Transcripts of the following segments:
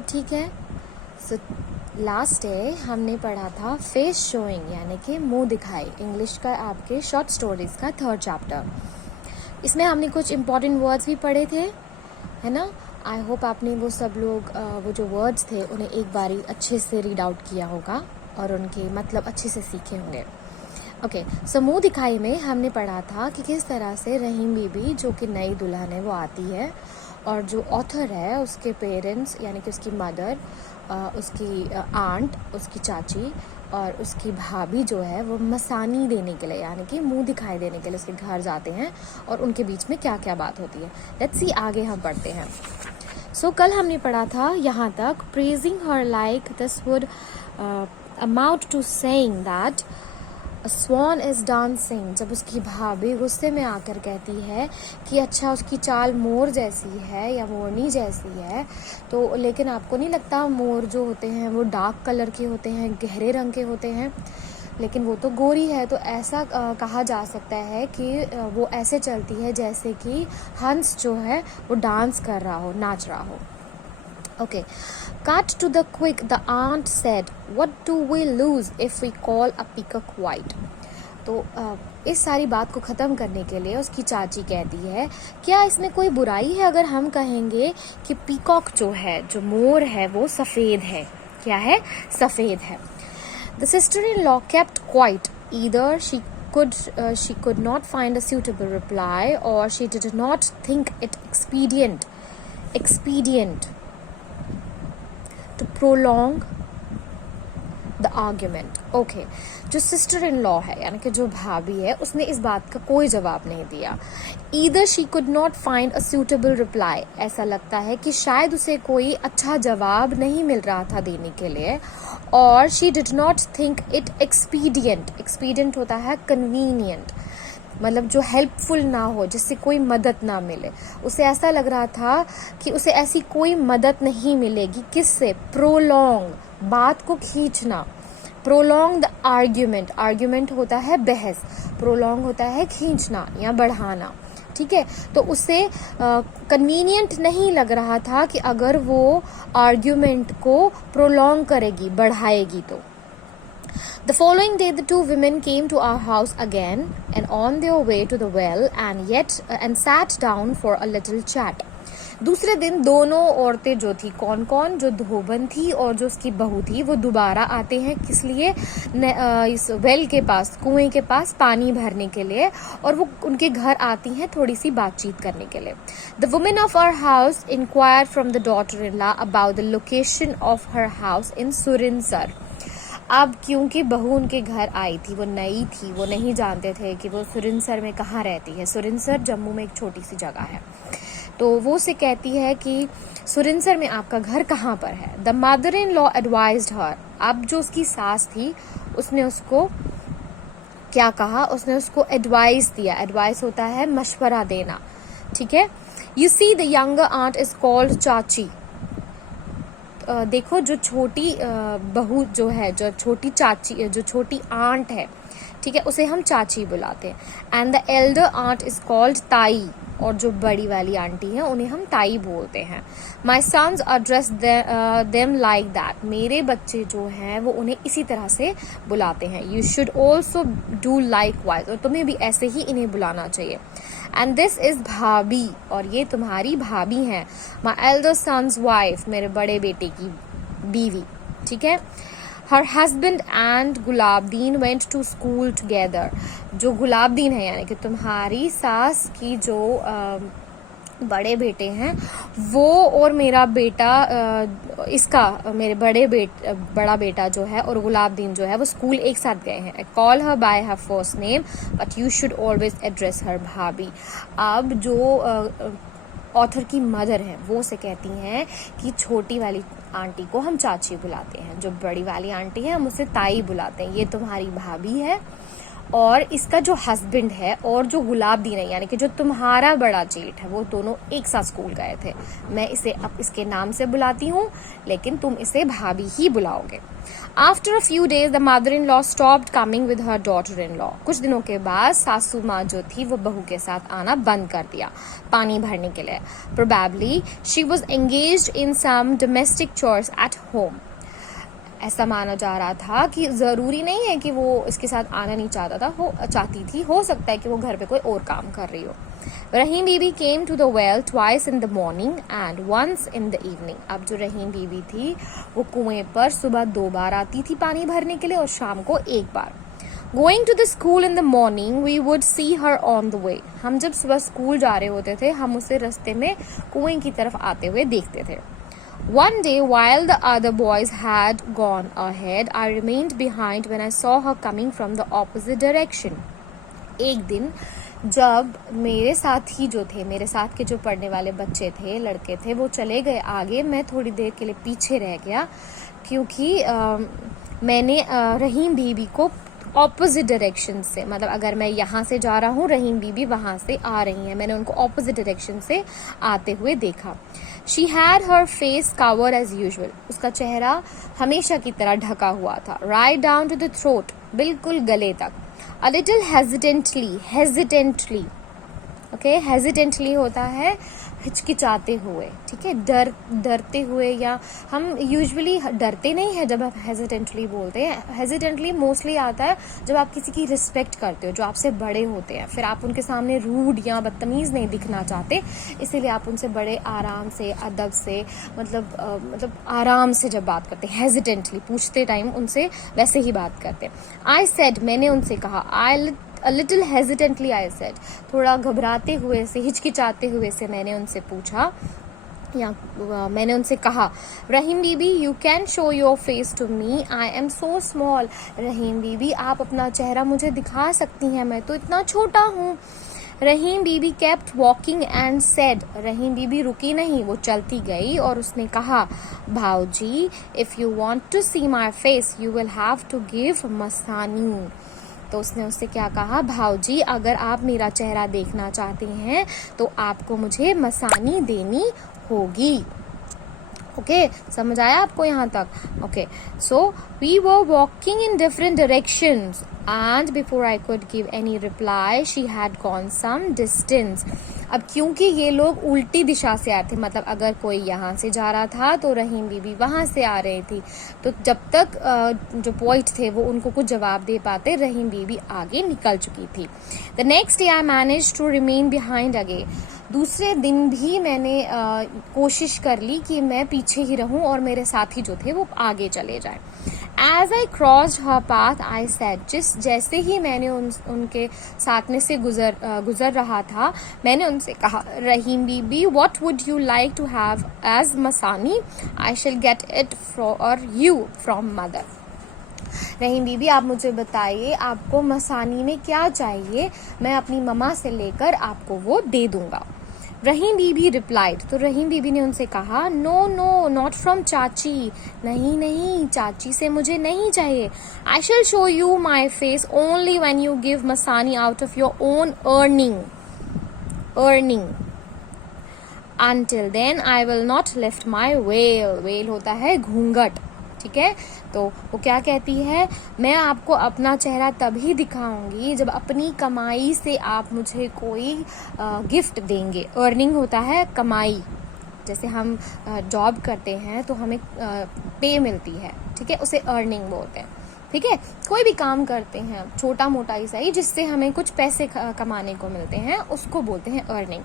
ठीक है। So last day हमने पढ़ा था फेस शोइंग यानी कि मुंह दिखाई, इंग्लिश का आपके शॉर्ट स्टोरीज का 3rd चैप्टर। इसमें हमने कुछ इम्पॉर्टेंट वर्ड्स भी पढ़े थे, है ना। आई होप आपने वो सब लोग वो जो वर्ड्स थे उन्हें एक बारी अच्छे से रीड आउट किया होगा और उनके मतलब अच्छे से सीखे होंगे। ओके, सो मुंह दिखाई में हमने पढ़ा था कि किस तरह से रहीम बीबी जो कि नई दुल्हन है वो आती है और जो ऑथर है उसके पेरेंट्स यानी कि उसकी मदर, उसकी आंट, उसकी चाची और उसकी भाभी जो है वो मसानी देने के लिए यानी कि मुंह दिखाई देने के लिए उसके घर जाते हैं और उनके बीच में क्या क्या बात होती है। लेट्स सी, आगे हम पढ़ते हैं। सो कल हमने पढ़ा था यहाँ तक, praising her like this would amount to saying that swan is dancing. जब उसकी भाभी गुस्से में आकर कहती है कि अच्छा उसकी चाल मोर जैसी है या मोरनी जैसी है, तो लेकिन आपको नहीं लगता मोर जो होते हैं वो डार्क कलर के होते हैं, गहरे रंग के होते हैं, लेकिन वो तो गोरी है। तो ऐसा कहा जा सकता है कि वो ऐसे चलती है जैसे कि हंस जो है वो डांस कर रहा हो, नाच रहा हो। Okay, cut to the quick, the aunt said, what do we lose if we call a peacock white? तो इस सारी बात को ख़त्म करने के लिए उसकी चाची कहती है, क्या इसमें कोई बुराई है अगर हम कहेंगे कि पीकॉक जो है, जो मोर है, वो सफ़ेद है। क्या है? सफ़ेद है। The sister-in-law kept quiet. Either she could not find a suitable reply or she did not think it expedient to prolong the argument. Okay, जो सिस्टर इन लॉ है यानी कि जो भाभी है उसने इस बात का कोई जवाब नहीं दिया। Either she could not find a suitable reply, ऐसा लगता है कि शायद उसे कोई अच्छा जवाब नहीं मिल रहा था देने के लिए, और she did not think it expedient होता है convenient, मतलब जो हेल्पफुल ना हो, जिससे कोई मदद ना मिले। उसे ऐसा लग रहा था कि उसे ऐसी कोई मदद नहीं मिलेगी। किससे? प्रोलॉन्ग, बात को खींचना। प्रोलॉन्ग द आर्ग्यूमेंट होता है बहस, प्रोलॉन्ग होता है खींचना या बढ़ाना। ठीक है, तो उसे कन्वीनियंट नहीं लग रहा था कि अगर वो आर्ग्यूमेंट को प्रोलॉन्ग करेगी, बढ़ाएगी तो। The following day, the two women came to our house again and on their way to the well and sat down for a little chat. दूसरे दिन दोनों औरतें जो थी, कौन कौन? जो धोबन थी और जो उसकी बहू थी, वो दोबारा आते हैं। किस लिए? इस वेल के पास, कुएं के पास पानी भरने के लिए, और वो उनके घर आती हैं थोड़ी सी बातचीत करने के लिए। The women of our house inquired from the daughter-in-law about the location of her house in Surinsar. अब क्योंकि बहू उनके घर आई थी, वो नई थी, वो नहीं जानते थे कि वो सुरिनसर में कहाँ रहती है। सुरिनसर जम्मू में एक छोटी सी जगह है। तो वो उसे कहती है कि सुरिनसर में आपका घर कहाँ पर है। The mother in law advised her. अब जो उसकी सास थी उसने उसको क्या कहा? उसने उसको एडवाइस दिया। एडवाइस होता है मशवरा देना। ठीक है। You see the younger aunt is called chachi. देखो, जो छोटी बहू जो है, जो छोटी चाची, जो छोटी आंट है, ठीक है, उसे हम चाची बुलाते हैं। And the elder aunt is called tai, और जो बड़ी वाली आंटी है उन्हें हम ताई बोलते हैं। My sons address them like that. मेरे बच्चे जो हैं वो उन्हें इसी तरह से बुलाते हैं। You should also do like wise, और तुम्हें भी ऐसे ही इन्हें बुलाना चाहिए। एंड दिस इज भाभी, और ये तुम्हारी भाभी हैं। माई एल्डर सन्स वाइफ, मेरे बड़े बेटे की बीवी। ठीक है। Her husband and Gulabdin went to school together. जो गुलाबदीन है यानी कि तुम्हारी सास की जो बड़े बेटे हैं, वो और मेरा बेटा, मेरे बड़ा बेटा जो है और गुलाबदीन जो है वो स्कूल एक साथ गए हैं। I call her by her first name but you should always address her bhabhi. अब जो ऑथर की मदर है वो से कहती हैं कि छोटी वाली आंटी को हम चाची बुलाते हैं, जो बड़ी वाली आंटी है हम उसे ताई बुलाते हैं। ये तुम्हारी भाभी है और इसका जो हस्बैंड है और जो गुलाबदीन है यानी कि जो तुम्हारा बड़ा जेठ है, वो दोनों एक साथ स्कूल गए थे। मैं इसे अब इसके नाम से बुलाती हूँ, लेकिन तुम इसे भाभी ही बुलाओगे। After a few days the mother in law stopped coming with her daughter in law. कुछ दिनों के बाद सासू माँ जो थी वो बहू के साथ आना बंद कर दिया पानी भरने के लिए। Probably she was engaged in some domestic chores at home. ऐसा माना जा रहा था कि ज़रूरी नहीं है कि वो इसके साथ आना नहीं चाहती थी, हो सकता है कि वो घर पे कोई और काम कर रही हो। Rahim Bibi came to the well twice in the morning and once in the evening. अब जो रहीम बीबी थी वो कुएं पर सुबह 2 बार आती थी पानी भरने के लिए और शाम को 1 बार। Going to the school in the morning we would see her on the way. हम जब सुबह स्कूल जा रहे होते थे हम उसे रास्ते में कुएं की तरफ आते हुए देखते थे। One day, while the other boys had gone ahead, I remained behind when I saw her coming from the opposite direction. एक दिन जब मेरे साथी जो थे, मेरे साथ के जो पढ़ने वाले बच्चे थे, लड़के थे, वो चले गए आगे, मैं थोड़ी देर के लिए पीछे रह गया क्योंकि मैंने रहीम बीबी को ऑपोजिट डायरेक्शन से, मतलब अगर मैं यहाँ से जा रहा हूँ, रहीम बीबी वहाँ से आ रही हैं, मैंने उनको ऑपोजिट डायरेक्शन से आते हुए देखा। She had her face covered as usual. उसका चेहरा हमेशा की तरह ढका हुआ था। Right down to the throat, बिल्कुल गले तक। A little hesitantly okay, hesitantly होता है हिचकिचाते हुए, ठीक है, डरते हुए, या हम यूजुअली डरते नहीं है जब आप हेजिटेंटली बोलते हैं। हेजिटेंटली मोस्टली आता है जब आप किसी की रिस्पेक्ट करते हो, जो आपसे बड़े होते हैं, फिर आप उनके सामने रूड या बदतमीज़ नहीं दिखना चाहते, इसीलिए आप उनसे बड़े आराम से, अदब से, मतलब आराम से जब बात करते हैं, हेजिटेंटली पूछते टाइम उनसे वैसे ही बात करते हैं। आई सेड, मैंने उनसे कहा, A little hesitantly I said, थोड़ा घबराते हुए से, हिचकिचाते हुए से मैंने उनसे पूछा या मैंने उनसे कहा, Rahim Bibi you can show your face to me, I am so small. Rahim Bibi आप अपना चेहरा मुझे दिखा सकती हैं, मैं तो इतना छोटा हूँ। रहीम बीबी kept walking and said, रहीम बीबी रुकी नहीं, वो चलती गई और उसने कहा, भाऊजी if you want to see my face you will have to give Masani. तो उसने उससे क्या कहा, भाऊजी अगर आप मेरा चेहरा देखना चाहते हैं तो आपको मुझे मसानी देनी होगी। ओके, समझ आया आपको यहाँ तक? Okay, so we were walking in different directions and before I could give any reply she had gone some distance. अब क्योंकि ये लोग उल्टी दिशा से आए थे, मतलब अगर कोई यहाँ से जा रहा था तो रहीम बीबी वहाँ से आ रही थी, तो जब तक जो पॉइंट थे वो उनको कुछ जवाब दे पाते, रहीम बीबी आगे निकल चुकी थी। The next day I manage to remain behind again. दूसरे दिन भी मैंने कोशिश कर ली कि मैं पीछे ही रहूं और मेरे साथी जो थे वो आगे चले जाएं। As I crossed her path I said, जैसे ही मैंने उनके साथ में से गुजर रहा था, मैंने उनसे कहा, Rahim Bibi what would you like to have as masani, I shall get it for you from mother. Rahim Bibi आप मुझे बताइए आपको मसानी में क्या चाहिए, मैं अपनी मम्मा से लेकर आपको वो दे दूंगा। रहीम बीबी रिप्लाइड, तो रहीम बीबी ने उनसे कहा, नो नो नॉट फ्रॉम चाची, नहीं नहीं चाची से मुझे नहीं चाहिए। I shall show you my face only when you give masani out of your own earning until then I will not lift my veil। Veil होता है घूंघट, ठीक है। तो वो क्या कहती है, मैं आपको अपना चेहरा तभी दिखाऊंगी जब अपनी कमाई से आप मुझे कोई गिफ्ट देंगे। अर्निंग होता है कमाई, जैसे हम जॉब करते हैं तो हमें पे मिलती है, ठीक है, उसे अर्निंग बोलते हैं, ठीक है। कोई भी काम करते हैं छोटा मोटा ही सही, जिससे हमें कुछ पैसे कमाने को मिलते हैं, उसको बोलते हैं अर्निंग।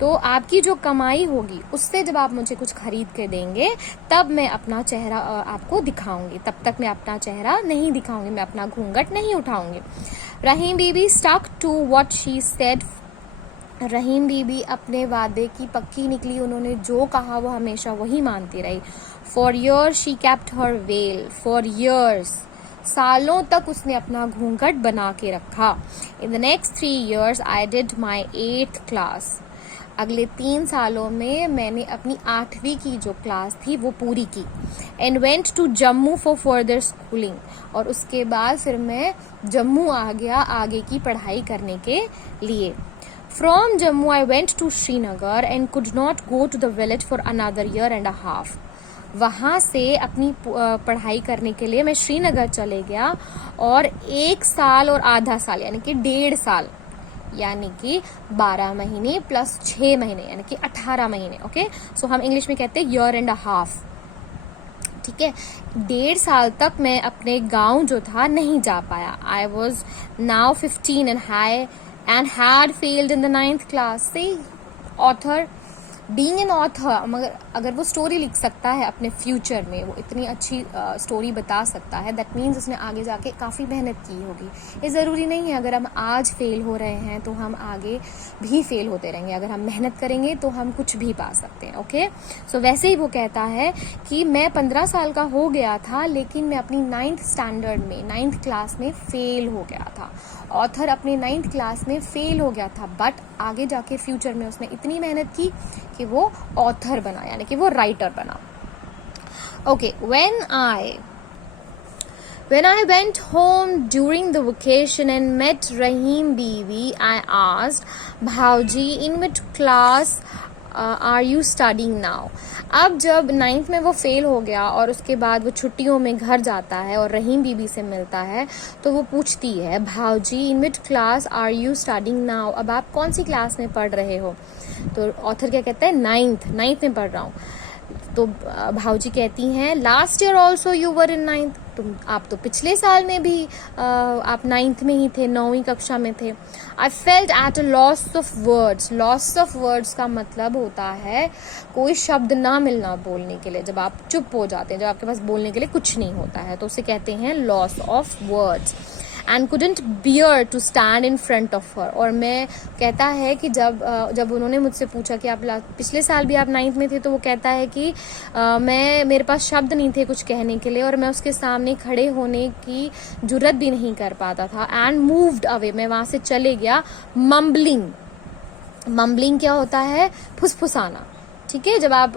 तो आपकी जो कमाई होगी उससे जब आप मुझे कुछ खरीद के देंगे तब मैं अपना चेहरा आपको दिखाऊंगी, तब तक मैं अपना चेहरा नहीं दिखाऊंगी, मैं अपना घूंघट नहीं उठाऊंगी। Rahim Bibi stuck to what she said. Rahim Bibi अपने वादे की पक्की निकली, उन्होंने जो कहा वो हमेशा वही मानती रही। For years she kept her well, for years सालों तक उसने अपना घूंघट बना के रखा। In the next 3 years I did my 8th class. अगले 3 सालों में मैंने अपनी 8वीं की जो क्लास थी वो पूरी की। And went to Jammu for further schooling, और उसके बाद फिर मैं जम्मू आ गया आगे की पढ़ाई करने के लिए। From Jammu I went to Srinagar and could not go to the village for another year and a half. वहाँ से अपनी पढ़ाई करने के लिए मैं श्रीनगर चले गया, और 1 साल और आधा साल यानी कि 1.5 साल, यानी कि 12 महीने प्लस 6 महीने यानी कि 18 महीने। ओके, सो हम इंग्लिश में कहते हैं ईयर एंड अ हाफ। ठीक है, 1.5 साल तक मैं अपने गांव जो था नहीं जा पाया। I was now 15 and had failed in the 9th class. से ऑथर, बीइंग एन ऑथर, मगर अगर वो स्टोरी लिख सकता है अपने फ्यूचर में, वो इतनी अच्छी स्टोरी बता सकता है, दैट मीन्स उसने आगे जाके काफ़ी मेहनत की होगी। ये ज़रूरी नहीं है अगर हम आज फेल हो रहे हैं तो हम आगे भी फेल होते रहेंगे। अगर हम मेहनत करेंगे तो हम कुछ भी पा सकते हैं। ओके, सो वैसे ही वो कहता है कि मैं 15 साल का हो गया था, लेकिन मैं अपनी 9th स्टैंडर्ड में 9th क्लास में फेल हो गया था। ऑथर अपने 9th क्लास में फेल हो गया था, बट आगे जाके फ्यूचर में उसने इतनी मेहनत की कि वो ऑथर बना, यानी कि वो राइटर बना। Okay, when I went home during the vacation and met Rahim Bibi, I asked, Bhauji, in which class are you studying now? अब जब 9th में वो फेल हो गया और उसके बाद वो छुट्टियों में घर जाता है और रहीम बीबी से मिलता है, तो वो पूछती है, bhaji, in which class are you studying now? अब आप कौन सी क्लास में पढ़ रहे हो? तो ऑथर क्या कहता है, 9th में पढ़ रहा हूँ। तो भाऊजी कहती हैं, last year also you were in 9th, आप तो पिछले साल में भी आप 9th में ही थे, 9वीं कक्षा में थे। I felt at a loss of words. Loss of words का मतलब होता है कोई शब्द ना मिलना बोलने के लिए, जब आप चुप हो जाते हैं, जब आपके पास बोलने के लिए कुछ नहीं होता है, तो उसे कहते हैं loss of words. And couldn't bear to stand in front of her। और मैं कहता है कि जब उन्होंने मुझसे पूछा कि आप पिछले साल भी आप 9th में थे, तो वो कहता है कि मेरे पास शब्द नहीं थे कुछ कहने के लिए, और मैं उसके सामने खड़े होने की जुर्रत भी नहीं कर पाता था। एंड मूव्ड अवे, मैं वहाँ से चले गया। मम्बलिंग क्या होता है? फुसफुसाना। ठीक है, जब आप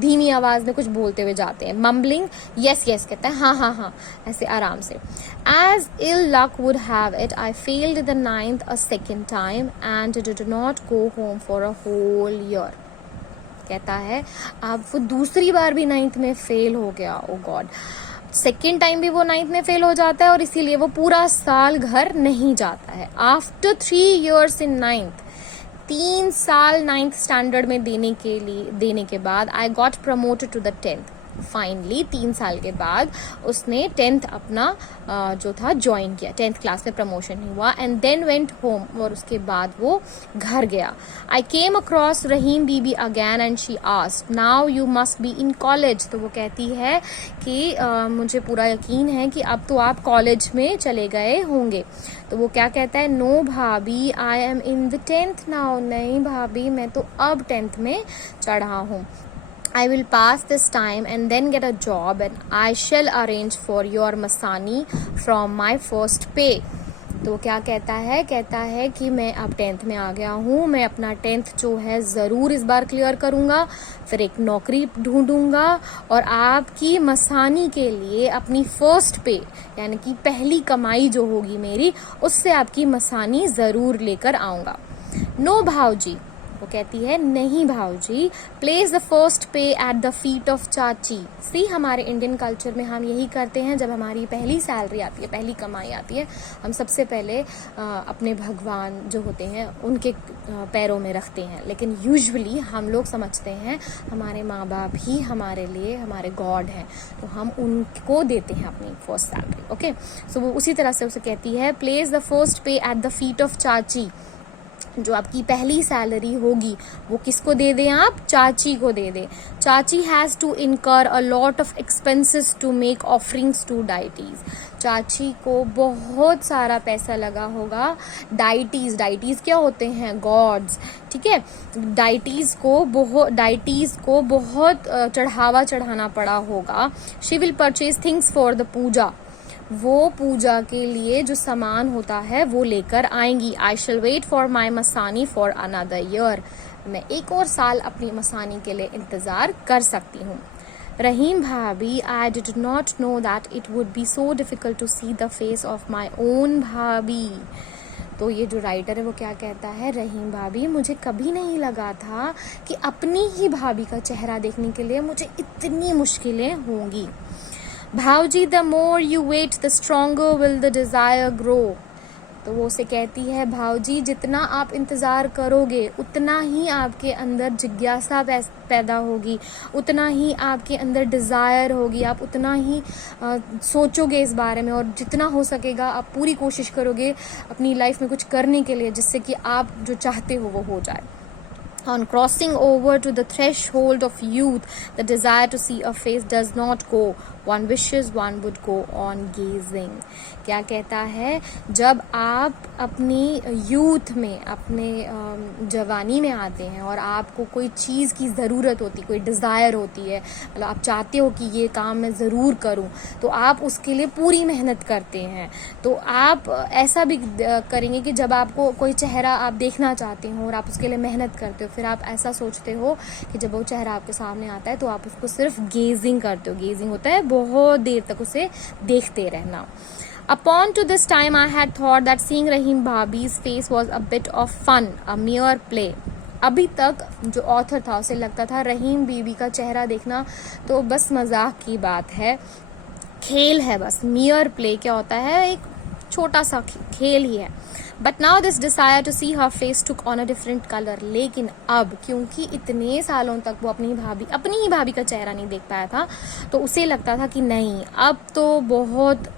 धीमी आवाज में कुछ बोलते हुए जाते हैं। मम्बलिंग, यस कहता है, हाँ, ऐसे आराम से। As ill luck would have it, I failed the 9th a second time and did not go home for a whole year. कहता है अब वो दूसरी बार भी 9th में फेल हो गया। ओ गॉड, सेकेंड टाइम भी वो 9th में फेल हो जाता है, और इसीलिए वो पूरा साल घर नहीं जाता है। आफ्टर 3 years in 9th, 3 साल 9th स्टैंडर्ड में देने के बाद, I got promoted to the 10th। Finally 3 साल के बाद उसने 10th अपना जो था ज्वाइन किया, 10th क्लास में प्रमोशन हुआ। एंड देन वेंट होम, और उसके बाद वो घर गया। I came across Rahim Bibi again and she asked, now you must be in college. तो वो कहती है कि मुझे पूरा यकीन है कि अब तो आप कॉलेज में चले गए होंगे। तो वो क्या कहता है, नो भाभी, I am in the 10th now. नहीं भाभी, मैं तो अब 10th में चढ़ा हूँ। I will pass this time and then get a job and I shall arrange for your masani from my first pay। तो क्या कहता है कि मैं अब 10th में आ गया हूँ, मैं अपना 10th जो है ज़रूर इस बार क्लियर करूँगा, फिर एक नौकरी ढूंढूंगा, और आपकी मसानी के लिए अपनी फर्स्ट पे यानी कि पहली कमाई जो होगी मेरी, उससे आपकी मसानी ज़रूर लेकर आऊँगा। नो भाऊजी, वो कहती है, नहीं भाऊजी, प्लेस द फर्स्ट पे एट द फीट ऑफ चाची। सी, हमारे इंडियन कल्चर में हम यही करते हैं, जब हमारी पहली सैलरी आती है, पहली कमाई आती है, हम सबसे पहले अपने भगवान जो होते हैं उनके पैरों में रखते हैं। लेकिन यूजुअली हम लोग समझते हैं हमारे माँ बाप ही हमारे लिए हमारे गॉड हैं, तो हम उनको देते हैं अपनी फर्स्ट सैलरी। ओके, सो वो उसी तरह से उसे कहती है, प्लेस द फर्स्ट पे एट द फीट ऑफ चाची। जो आपकी पहली सैलरी होगी वो किसको दे दें आप? चाची को दे दें। चाची has to incur a lot of expenses to make offerings to deities. चाची को बहुत सारा पैसा लगा होगा। डाइटीज क्या होते हैं? गॉड्स। ठीक है, डाइटीज को बहुत चढ़ावा चढ़ाना पड़ा होगा। She will purchase things for the puja. वो पूजा के लिए जो सामान होता है वो लेकर आएंगी। I shall wait for my masani for another year. मैं एक और साल अपनी मसानी के लिए इंतज़ार कर सकती हूँ। Rahim bhabhi, I did not know that it would be so difficult to see the face of my own bhabhi. तो ये जो राइटर है वो क्या कहता है, रहीम भाभी, मुझे कभी नहीं लगा था कि अपनी ही भाभी का चेहरा देखने के लिए मुझे इतनी मुश्किलें होंगी। Bhauji, the more you wait the stronger will the desire grow. तो वो उसे कहती है, भाऊजी, जितना आप इंतज़ार करोगे उतना ही आपके अंदर जिज्ञासा पैदा होगी, उतना ही आपके अंदर डिज़ायर होगी, आप उतना ही सोचोगे इस बारे में, और जितना हो सकेगा आप पूरी कोशिश करोगे अपनी लाइफ में कुछ करने के लिए जिससे कि आप जो चाहते हो वो हो जाए। On crossing over to the threshold of youth, the desire to see a face does not go. One wishes one would go on gazing. क्या कहता है, जब आप अपनी यूथ में, अपने जवानी में आते हैं और आपको कोई चीज़ की ज़रूरत होती, कोई डिज़ायर होती है, मतलब आप चाहते हो कि ये काम मैं ज़रूर करूं, तो आप उसके लिए पूरी मेहनत करते हैं। तो आप ऐसा भी करेंगे कि जब आपको कोई चेहरा आप देखना चाहते हो और आप उसके लिए मेहनत करते हो, फिर आप ऐसा सोचते हो कि जब वो चेहरा आपके सामने आता है तो आप उसको सिर्फ गेजिंग करते हो। गेजिंग होता है बहुत देर तक उसे देखते रहना। Upon to this time I had thought that seeing Rahim Bhabhi's face was a bit of fun, a mere play. अभी तक जो ऑथर था उसे लगता था रहीम बीबी का चेहरा देखना तो बस मजाक की बात है, खेल है बस। मियर प्ले क्या होता है, एक छोटा सा खेल ही है। But now this desire to see her face took on a different colour. लेकिन अब क्योंकि इतने सालों तक वो अपनी ही भाभी का चेहरा नहीं देख पाया था, तो उसे लगता था कि नहीं, अब तो बहुत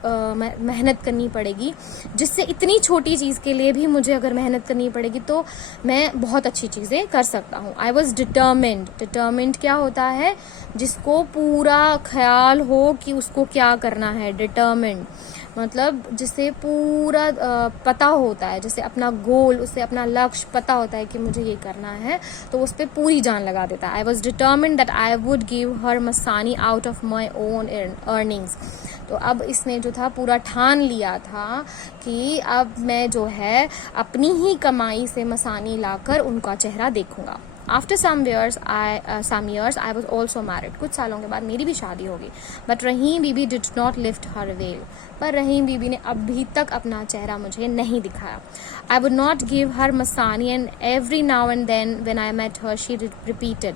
मेहनत करनी पड़ेगी, जिससे इतनी छोटी चीज़ के लिए भी मुझे अगर मेहनत करनी पड़ेगी तो मैं बहुत अच्छी चीज़ें कर सकता हूँ। I was determined. डिटर्मिन्ड क्या होता है, जिसको पूरा ख्याल हो कि उसको क्या करना है। डिटर्मिन्ड मतलब जिसे पूरा पता होता है, जैसे अपना गोल, उसे अपना लक्ष्य पता होता है कि मुझे ये करना है, तो उस पर पूरी जान लगा देता है। I was determined that I would give her Masani out of my own earnings. तो अब इसने जो था पूरा ठान लिया था कि अब मैं जो है अपनी ही कमाई से मसानी लाकर उनका चेहरा देखूंगा। After some years I was also married. कुछ सालों के बाद मेरी भी शादी होगी। But Rahim Bibi did not lift her veil. पर रहीम बीबी ने अभी तक अपना चेहरा मुझे नहीं दिखाया। I would not give her masani and every now and then when I met her she repeated.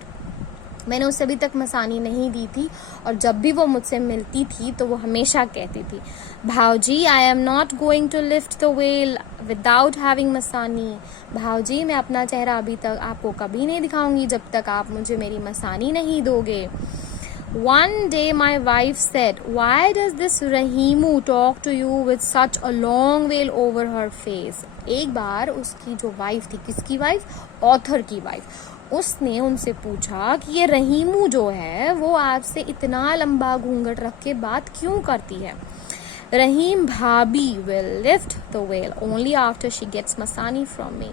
मैंने उसे अभी तक मसानी नहीं दी थी, और जब भी वो मुझसे मिलती थी तो वो हमेशा कहती थी, bhauji, I am not going to lift the veil without having masani. भाऊजी, मैं अपना चेहरा अभी तक आपको कभी नहीं दिखाऊंगी जब तक आप मुझे मेरी मसानी नहीं दोगे। One day my wife said, why does this Rahimu talk to you with such a long veil over her face? एक बार उसकी जो वाइफ थी, किसकी वाइफ? ऑथर की वाइफ। उसने उनसे पूछा कि ये रहीमू जो है वो आपसे इतना लंबा घूंघट रख के बात क्यों करती है। रहीम भाभी will lift the veil only after she gets masani from me.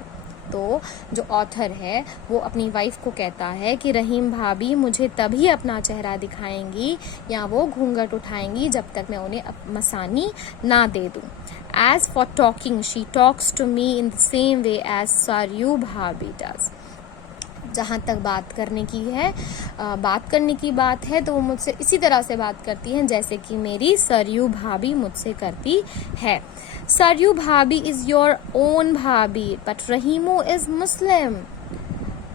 तो जो ऑथर है वो अपनी वाइफ को कहता है कि रहीम भाभी मुझे तभी अपना चेहरा दिखाएंगी या वो घूंघट उठाएंगी जब तक मैं उन्हें मसानी ना दे दूं। As for talking she talks to me in the same way as Saryu bhabhi does. जहाँ तक बात करने की बात है तो वो मुझसे इसी तरह से बात करती हैं जैसे कि मेरी सरयू भाभी मुझसे करती है। सरयू भाभी इज योर ओन भाभी बट रहीमू इज मुस्लिम।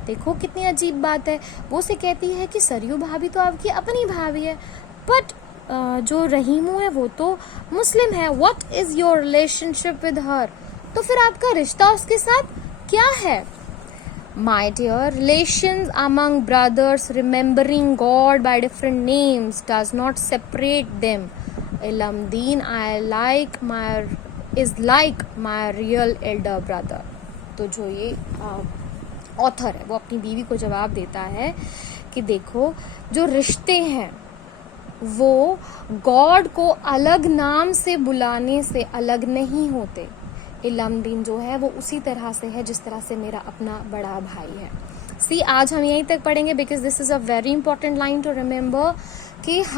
देखो कितनी अजीब बात है। वो उसे कहती है कि सरयू भाभी तो आपकी अपनी भाभी है, बट जो रहीमू है वो तो मुस्लिम है। What is your relationship with her? तो फिर आपका रिश्ता उसके साथ क्या है? My dear, relations among brothers remembering God by different names does not separate them. Ilmdeen is like my real elder brother. तो जो ये ऑथर है वो अपनी बीवी को जवाब देता है कि देखो, जो रिश्ते हैं वो गॉड को अलग नाम से बुलाने से अलग नहीं होते। इल्मदीन जो है वो उसी तरह से है जिस तरह से मेरा अपना बड़ा भाई है। सी, आज हम यहीं तक पढ़ेंगे because this is a very important line to remember कि